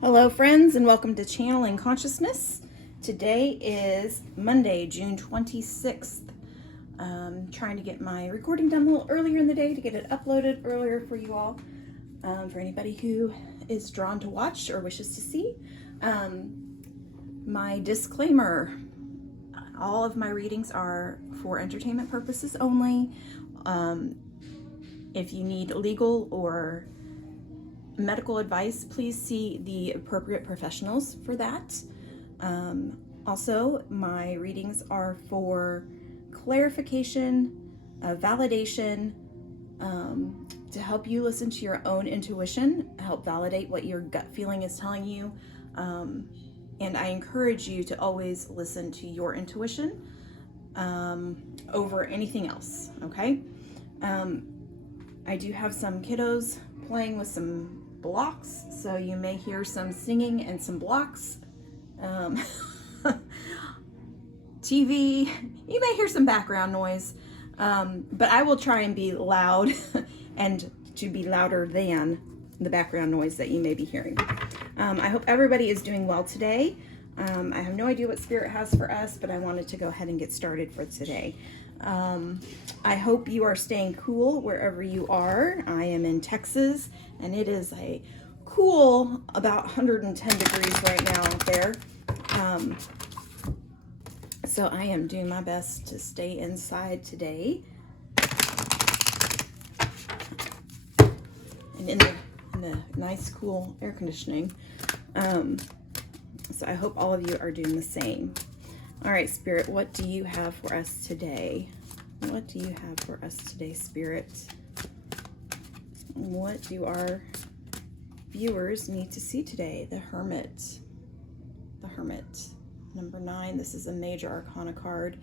Hello friends, and welcome to Channeling Consciousness. Today is Monday, June 26th. Trying to get my recording done a little earlier in the day to get it uploaded earlier for you all. For anybody who is drawn to watch or wishes to see. My disclaimer, all of my readings are for entertainment purposes only. If you need legal or medical advice, please see the appropriate professionals for that. Also, my readings are for clarification, validation, to help you listen to your own intuition, help validate what your gut feeling is telling you. And I encourage you to always listen to your intuition over anything else, okay? I do have some kiddos playing with some blocks, so you may hear some singing and some blocks. TV, you may hear some background noise, but I will try and be loud and to be louder than the background noise that you may be hearing. I hope everybody is doing well today. I have no idea what Spirit has for us, but I wanted to go ahead and get started for today. I hope you are staying cool wherever you are. I am in Texas, and it is a cool, about 110 degrees right now out there. So I am doing my best to stay inside today. And in the nice, cool air conditioning. So I hope all of you are doing the same. All right, Spirit, what do you have for us today? What do you have for us today, Spirit? What do our viewers need to see today? The Hermit. The Hermit. Number 9. This is a major arcana card.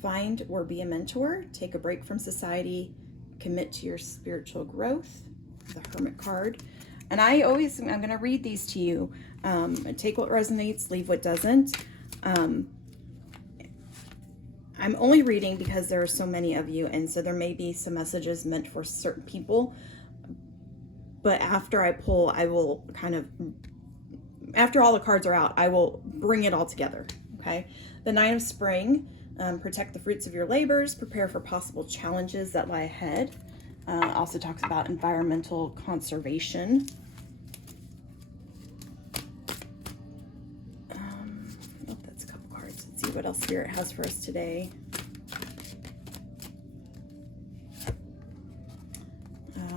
Find or be a mentor. Take a break from society. Commit to your spiritual growth. The Hermit card. And I'm going to read these to you. Take what resonates, leave what doesn't. I'm only reading because there are so many of you, and so there may be some messages meant for certain people. But after I pull, I will after all the cards are out, I will bring it all together, okay? The Nine of Spring, protect the fruits of your labors, prepare for possible challenges that lie ahead. Also talks about environmental conservation. That's a couple cards. Let's see what else Spirit has for us today.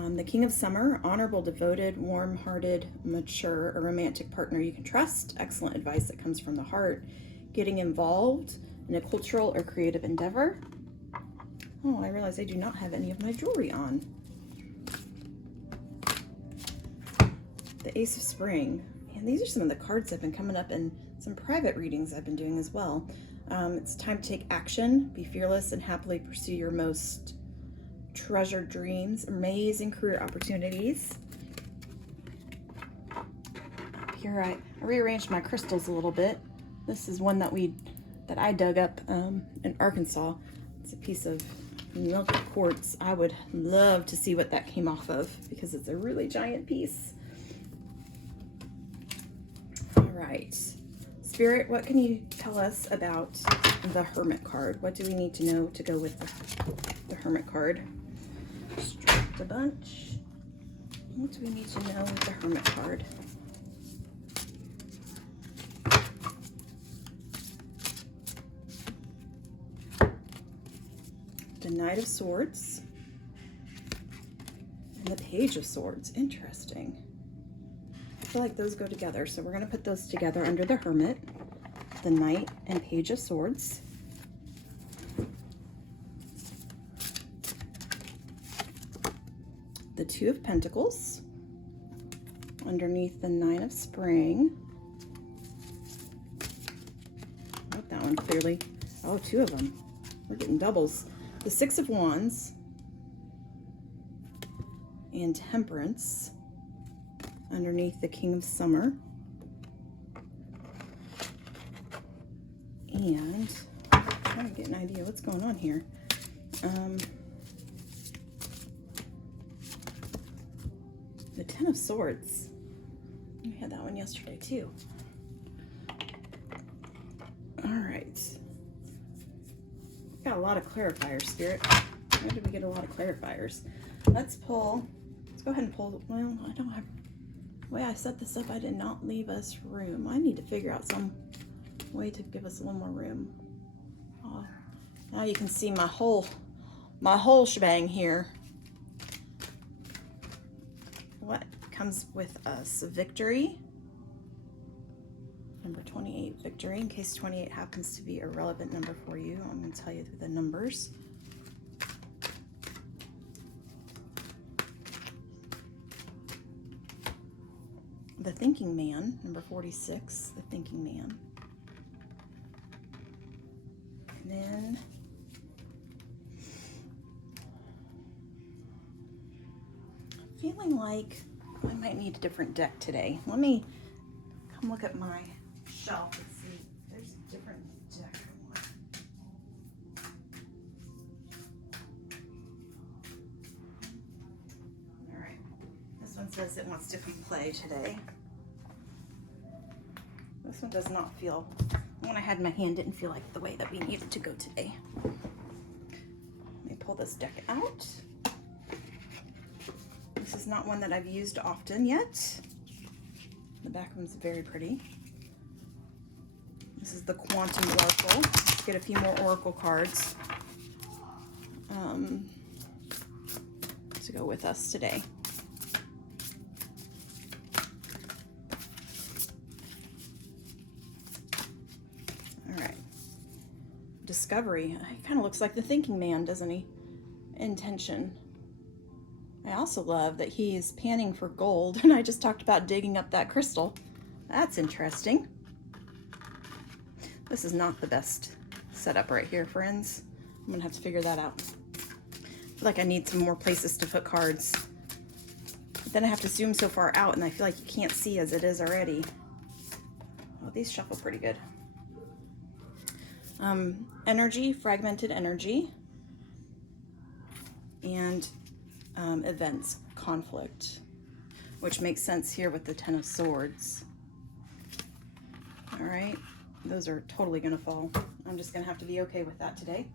The King of Summer, honorable, devoted, warm-hearted, mature, a romantic partner you can trust. Excellent advice that comes from the heart. Getting involved in a cultural or creative endeavor. Oh, I realize I do not have any of my jewelry on. The Ace of Spring. And these are some of the cards that have been coming up in some private readings I've been doing as well. It's time to take action, be fearless, and happily pursue your most treasured dreams, amazing career opportunities. Up here, I rearranged my crystals a little bit. This is one that I dug up in Arkansas. It's a piece of melted quartz. I would love to see what that came off of because it's a really giant piece. All right, Spirit, what can you tell us about the Hermit card? What do we need to know to go with the Hermit card? Strapped a bunch. What do we need to know with the Hermit card? The Knight of Swords and the Page of Swords. Interesting. I feel like those go together, so we're going to put those together under the Hermit. The Knight and Page of Swords. The Two of Pentacles underneath the Nine of Spring. Not that one clearly. Oh, 2 of them. We're getting doubles. The Six of Wands and Temperance underneath the King of Summer. And I'm trying to get an idea what's going on here. The Ten of Swords. We had that one yesterday too. All right. Got a lot of clarifiers, Spirit. Where did we get a lot of clarifiers? Let's go ahead and pull. Well, I don't have, the way I set this up, I did not leave us room. I need to figure out some way to give us a little more room. Oh, now you can see my whole shebang here. What comes with us? Victory. Number 28, victory. In case 28 happens to be a relevant number for you, I'm going to tell you the numbers. The Thinking Man, number 46, the Thinking Man. And then I'm feeling like I might need a different deck today. Let me come look at my shelf and see if there's a different deck I want. All right, this one says it wants to come play today. This one does not feel, the one I had in my hand didn't feel like the way that we needed to go today. Let me pull this deck out. This is not one that I've used often yet. The back one's very pretty. This is the Quantum Oracle. Let's get a few more Oracle cards to go with us today. All right. Discovery. He kind of looks like the Thinking Man, doesn't he? Intention. I also love that he is panning for gold, and I just talked about digging up that crystal. That's interesting. This is not the best setup right here, friends. I'm gonna have to figure that out. I feel like I need some more places to put cards. But then I have to zoom so far out, and I feel like you can't see as it is already. Oh, these shuffle pretty good. Energy, fragmented energy, and events, conflict, which makes sense here with the Ten of Swords. All right, those are totally gonna fall. I'm just gonna have to be okay with that today.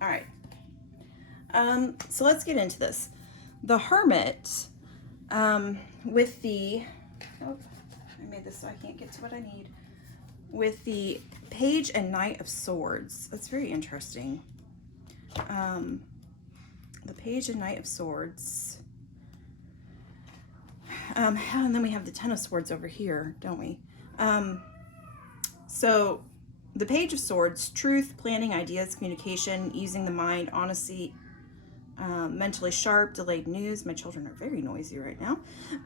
All right, so let's get into this. The Hermit, with the, oh, I made this so I can't get to what I need. With the Page and Knight of Swords, that's very interesting. The Page and Knight of Swords. And then we have the Ten of Swords over here, don't we? So the Page of Swords, truth, planning, ideas, communication, using the mind, honesty, mentally sharp, delayed news. My children are very noisy right now.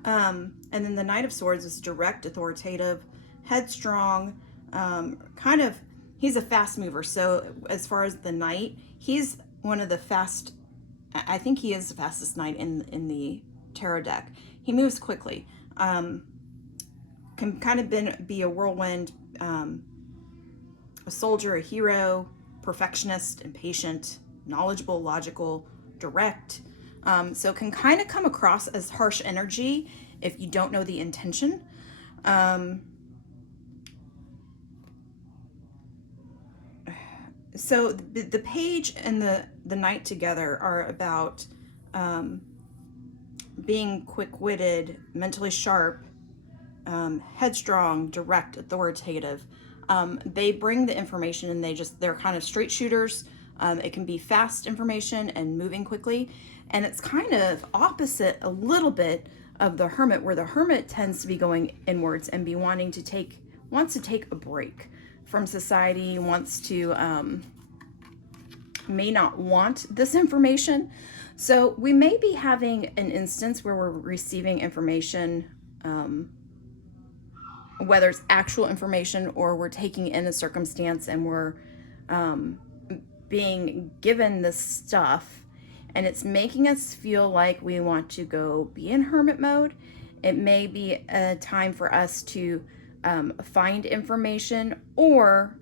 And then the Knight of Swords is direct, authoritative, headstrong, kind of, he's a fast mover. So as far as the Knight, he's one of the fast, I think he is the fastest knight in the tarot deck. He moves quickly. Can kind of be a whirlwind, a soldier, a hero, perfectionist, impatient, knowledgeable, logical, direct. So can kind of come across as harsh energy if you don't know the intention. So the Page and the Knight together are about being quick-witted, mentally sharp, headstrong, direct, authoritative. They bring the information and they're kind of straight shooters. It can be fast information and moving quickly. And it's kind of opposite a little bit of the Hermit, where the Hermit tends to be going inwards and be wants to take a break from society, wants to, may not want this information. So we may be having an instance where we're receiving information, whether it's actual information or we're taking in a circumstance and we're being given this stuff, and it's making us feel like we want to go be in hermit mode. It may be a time for us to find information or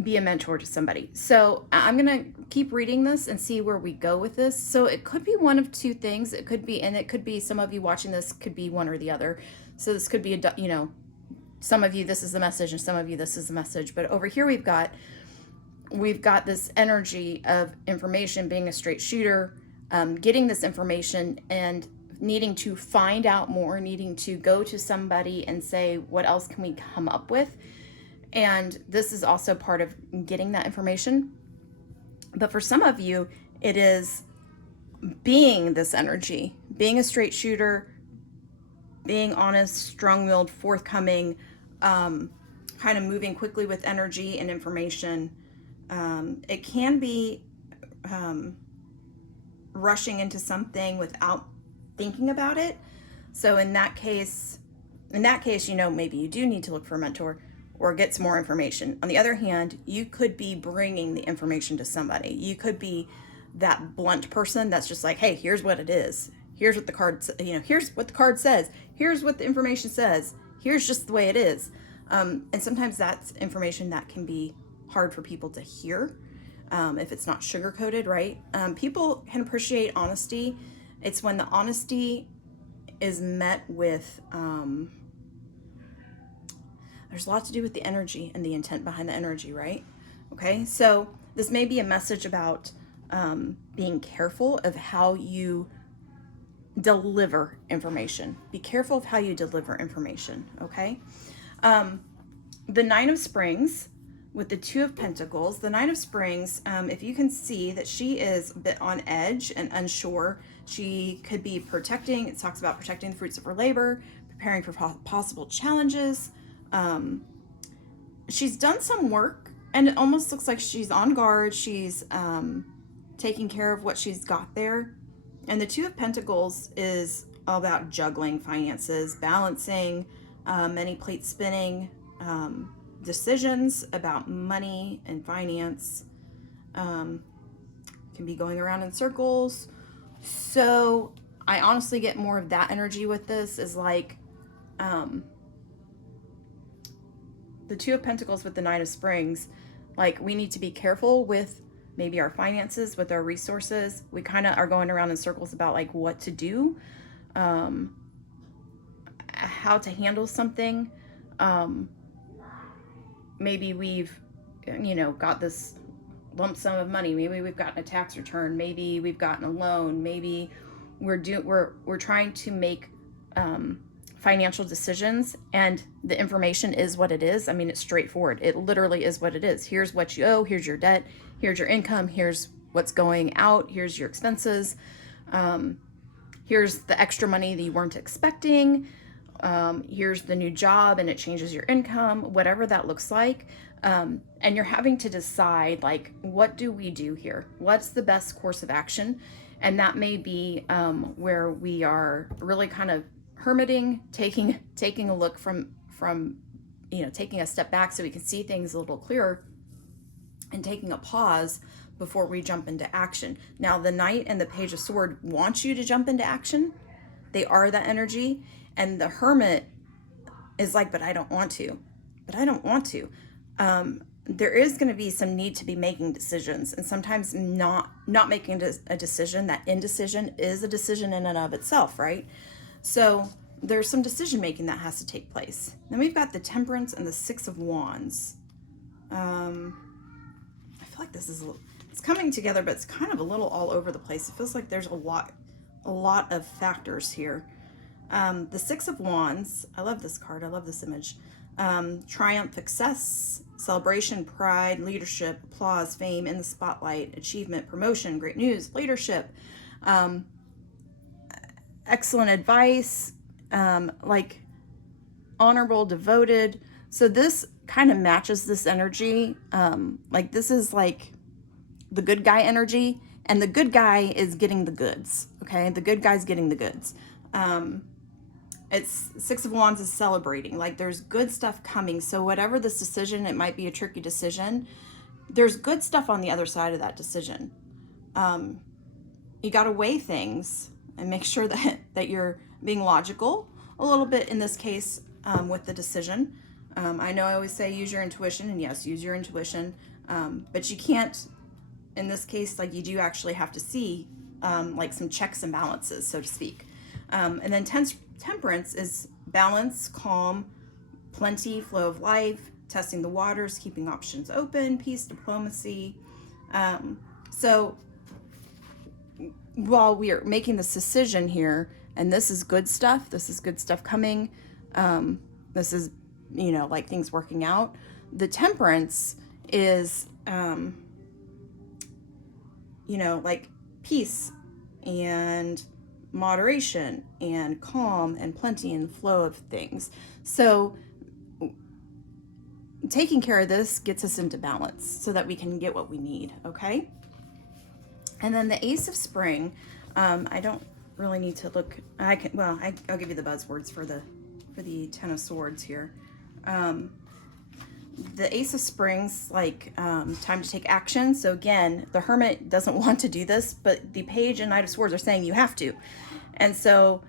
be a mentor to somebody. So I'm going to keep reading this and see where we go with this. So it could be one of two things. It could be, and it could be some of you watching this could be one or the other. So this could be, some of you, this is the message, and some of you, this is the message. But over here, we've got this energy of information, being a straight shooter, getting this information and needing to find out more, needing to go to somebody and say, what else can we come up with? And this is also part of getting that information. But for some of you, it is being this energy, being a straight shooter, being honest, strong-willed, forthcoming, kind of moving quickly with energy and information. It can be rushing into something without thinking about it. So in that case, maybe you do need to look for a mentor or get some more information. On the other hand, you could be bringing the information to somebody. You could be that blunt person that's just like, hey, here's what it is. Here's what the card, here's what the card says. Here's what the information says. Here's just the way it is. And sometimes that's information that can be hard for people to hear if it's not sugar-coated, right? People can appreciate honesty. It's when the honesty is met with, there's a lot to do with the energy and the intent behind the energy, right? Okay, so this may be a message about being careful of how you deliver information. Be careful of how you deliver information, okay? The Nine of Springs with the Two of Pentacles. The Nine of Springs, if you can see that she is a bit on edge and unsure, she could be protecting, it talks about protecting the fruits of her labor, preparing for possible challenges. She's done some work and it almost looks like she's on guard. She's taking care of what she's got there. And the Two of Pentacles is all about juggling finances, balancing, many plates spinning, decisions about money and finance, can be going around in circles. So I honestly get more of that energy with this, is like the Two of Pentacles with the Nine of Springs. Like, we need to be careful with maybe our finances, with our resources. We kind of are going around in circles about like what to do, how to handle something. Maybe we've, got this lump sum of money. Maybe we've gotten a tax return. Maybe we've gotten a loan. Maybe we're trying to make financial decisions, and the information is what it is. I mean, it's straightforward. It literally is what it is. Here's what you owe. Here's your debt. Here's your income. Here's what's going out. Here's your expenses. Here's the extra money that you weren't expecting. Here's the new job and it changes your income, whatever that looks like. And you're having to decide, like, what do we do here? What's the best course of action? And that may be where we are really kind of hermiting, taking a look from taking a step back so we can see things a little clearer, and taking a pause before we jump into action. Now, the Knight and the Page of Swords want you to jump into action. They are that energy. And the Hermit is like, but I don't want to. There is going to be some need to be making decisions, and sometimes not making a decision. That indecision is a decision in and of itself, right? So there's some decision making that has to take place. Then we've got the Temperance and the Six of Wands. I feel like it's coming together, but it's kind of a little all over the place. It feels like there's a lot of factors here. The Six of Wands, I love this card, I love this image. Triumph, success, celebration, pride, leadership, applause, fame, in the spotlight, achievement, promotion, great news, leadership, excellent advice, like honorable, devoted. So this kind of matches this energy. Like, this is like the good guy energy, and the good guy is getting the goods. Okay, the good guy's getting the goods. It's Six of Wands is celebrating, like there's good stuff coming. So whatever this decision, it might be a tricky decision, there's good stuff on the other side of that decision. You got to weigh things and make sure that you're being logical a little bit in this case with the decision. I know I always say use your intuition, and yes, use your intuition, but you can't, in this case, like you do actually have to see like some checks and balances, so to speak. And then temperance is balance, calm, plenty, flow of life, testing the waters, keeping options open, peace, diplomacy. So while we are making this decision here, and this is good stuff coming, this is, like things working out. The temperance is, like peace and moderation and calm and plenty and flow of things. So taking care of this gets us into balance so that we can get what we need, okay? And then the Ace of Spring, I don't really need to look, I'll give you the buzzwords for the Ten of Swords here. The Ace of Springs, like time to take action. So again, the Hermit doesn't want to do this, but the Page and Knight of Swords are saying you have to. And so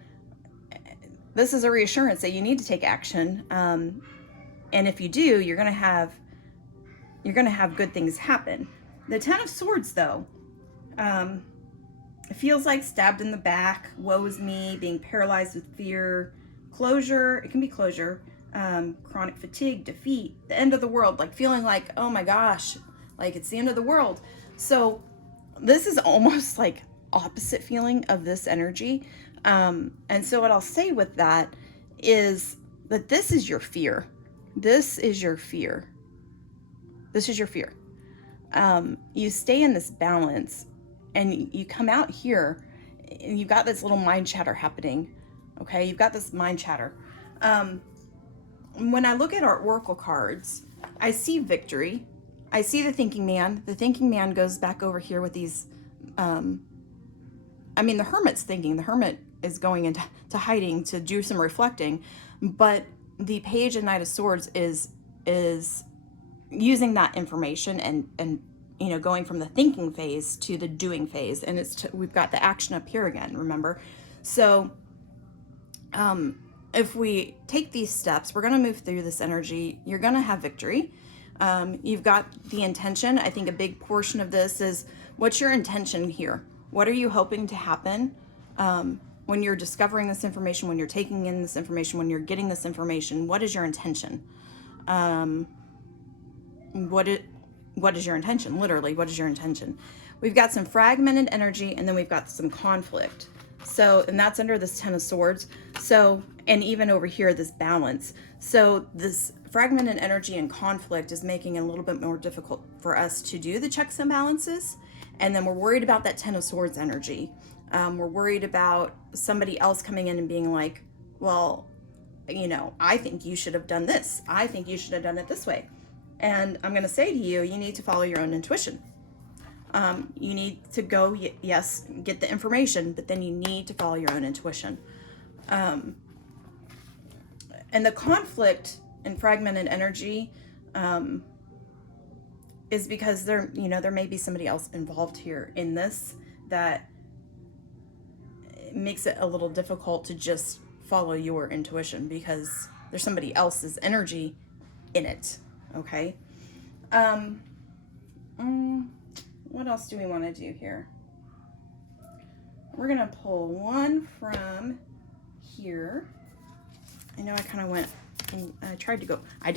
this is a reassurance that you need to take action. And if you do, you're gonna have good things happen. The Ten of Swords, though, it feels like stabbed in the back, woe is me, being paralyzed with fear, closure. It can be closure. Chronic fatigue, defeat, the end of the world, like feeling like, oh my gosh, like it's the end of the world. So this is almost like opposite feeling of this energy. And so what I'll say with that is that this is your fear. This is your fear. This is your fear. You stay in this balance and you come out here and you've got this little mind chatter happening. Okay. You've got this mind chatter. When I look at our oracle cards, I see victory. I see the thinking man. The thinking man goes back over here with these, the Hermit's thinking. The Hermit is going into hiding to do some reflecting, but the Page and Knight of Swords is using that information and going from the thinking phase to the doing phase. And we've got the action up here again, remember? So, if we take these steps, we're going to move through this energy. You're going to have victory. You've got the intention. I think a big portion of this is, what's your intention here? What are you hoping to happen when you're discovering this information, when you're taking in this information, when you're getting this information? What is your intention? What is your intention? Literally, what is your intention? We've got some fragmented energy, and then we've got some conflict. So, and that's under this Ten of Swords. So, and even over here, this balance. So this fragmented energy and conflict is making it a little bit more difficult for us to do the checks and balances. And then we're worried about that Ten of Swords energy. We're worried about somebody else coming in and being like, well, I think you should have done this. I think you should have done it this way. And I'm going to say to you, you need to follow your own intuition. You need to go, yes, get the information, but then you need to follow your own intuition. And the conflict and fragmented energy is because there may be somebody else involved here in this that makes it a little difficult to just follow your intuition because there's somebody else's energy in it. Okay. What else do we want to do here? We're going to pull one from here. I know I kind of went, and I tried to go a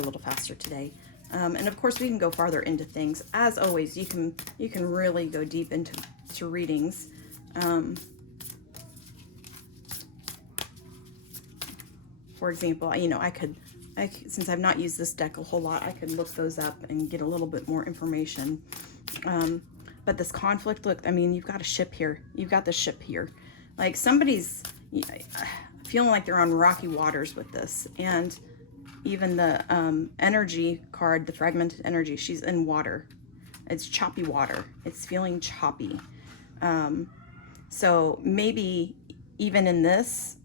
little faster today. And of course we can go farther into things. As always, you can really go deep into readings. For example, since I've not used this deck a whole lot, I could look those up and get a little bit more information. But this conflict, look, you've got a ship here. You've got the ship here. Like somebody's feeling like they're on rocky waters with this. And even the energy card, the fragmented energy, she's in water. It's choppy water. It's feeling choppy. So maybe even in this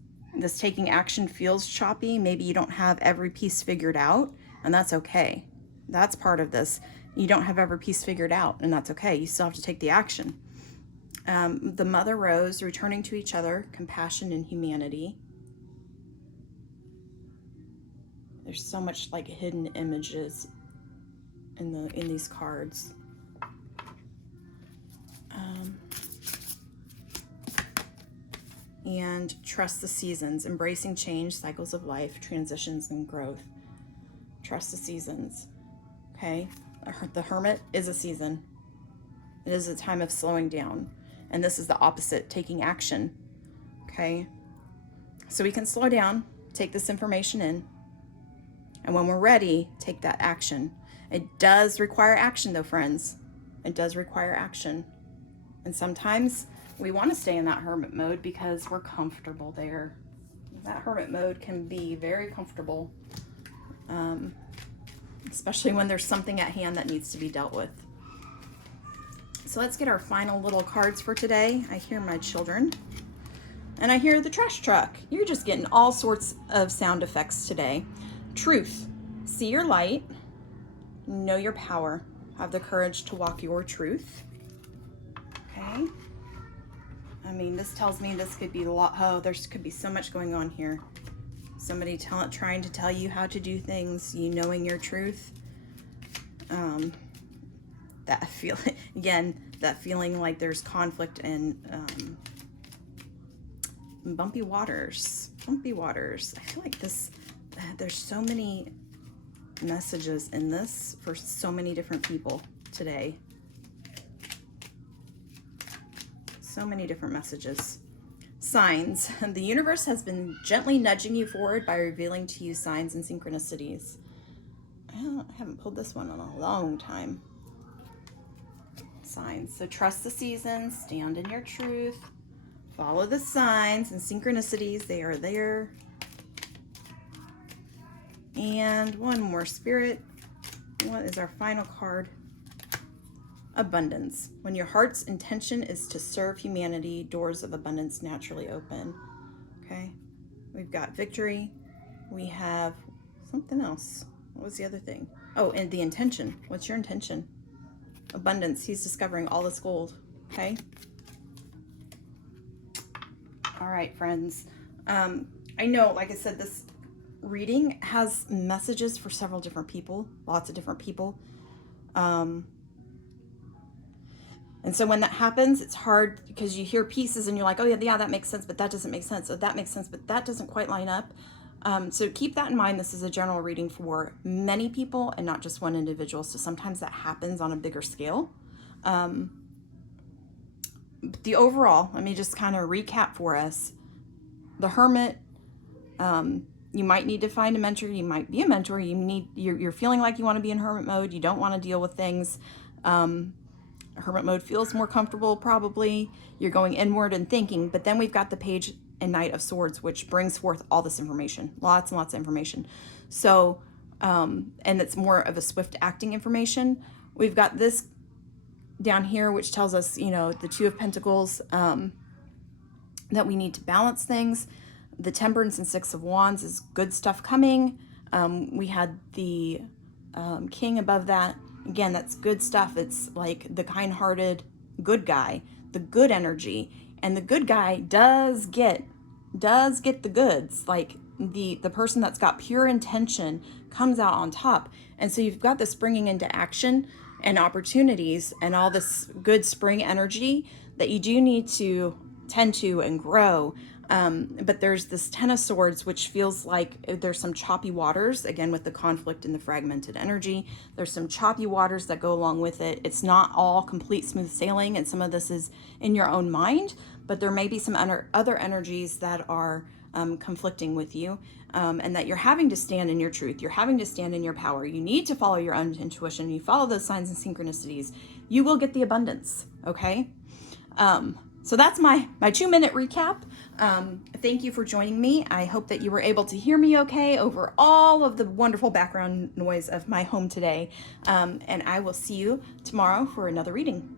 taking action feels choppy. Maybe you don't have every piece figured out, and that's okay. That's part of this. You don't have every piece figured out, and that's okay. You still have to take the action. The Mother Rose, returning to each other, compassion and humanity. There's so much like hidden images in these cards. And trust the seasons, embracing change, cycles of life, transitions, and growth. Trust the seasons. Okay, the Hermit is a season. It is a time of slowing down, and this is the opposite, taking action. Okay, so we can slow down, take this information in, and when we're ready, take that action. It does require action though, friends. It does require action. And sometimes we want to stay in that hermit mode because we're comfortable there. That hermit mode can be very comfortable, especially when there's something at hand that needs to be dealt with. So let's get our final little cards for today. I hear my children, and I hear the trash truck. You're just getting all sorts of sound effects today. Truth. See your light. Know your power. Have the courage to walk your truth. Okay. I mean, this tells me this could be a lot. Oh, there could be so much going on here. Somebody trying to tell you how to do things, you knowing your truth. That feeling, again, that feeling like there's conflict and bumpy waters. Bumpy waters. I feel like there's so many messages in this for so many different people today. So many different messages. Signs. The universe has been gently nudging you forward by revealing to you signs and synchronicities. I haven't pulled this one in a long time. Signs. So trust the seasons, stand in your truth, follow the signs and synchronicities. They are there. And one more, Spirit. What is our final card? Abundance. When your heart's intention is to serve humanity, doors of abundance naturally open. Okay. We've got victory. We have something else. What was the other thing? Oh, and the intention. What's your intention? Abundance. He's discovering all this gold. Okay. All right, friends. I know, like I said, this reading has messages for several different people, lots of different people. And so when that happens, it's hard because you hear pieces and you're like, oh yeah, that makes sense, but that doesn't make sense. Oh, that makes sense, but that doesn't quite line up. So keep that in mind. This is a general reading for many people and not just one individual. So sometimes that happens on a bigger scale. The overall, let me just kind of recap for us. The Hermit, you might need to find a mentor. You might be a mentor. You're feeling like you want to be in hermit mode. You don't want to deal with things. Hermit mode feels more comfortable, probably. You're going inward and thinking, but then we've got the Page and Knight of Swords, which brings forth all this information, lots and lots of information. So, and it's more of a swift acting information. We've got this down here, which tells us, the Two of Pentacles, that we need to balance things. The Temperance and Six of Wands is good stuff coming. We had the King above that. Again, that's good stuff. It's like the kind-hearted good guy, the good energy. And the good guy does get the goods. Like the person that's got pure intention comes out on top. And so you've got this bringing into action and opportunities and all this good spring energy that you do need to tend to and grow. But there's this Ten of Swords, which feels like there's some choppy waters, again, with the conflict and the fragmented energy. There's some choppy waters that go along with it. It's not all complete smooth sailing, and some of this is in your own mind, but there may be some other energies that are conflicting with you, and that you're having to stand in your truth. You're having to stand in your power. You need to follow your own intuition. You follow those signs and synchronicities. You will get the abundance, okay? So that's my 2-minute recap. Thank you for joining me. I hope that you were able to hear me okay over all of the wonderful background noise of my home today. And I will see you tomorrow for another reading.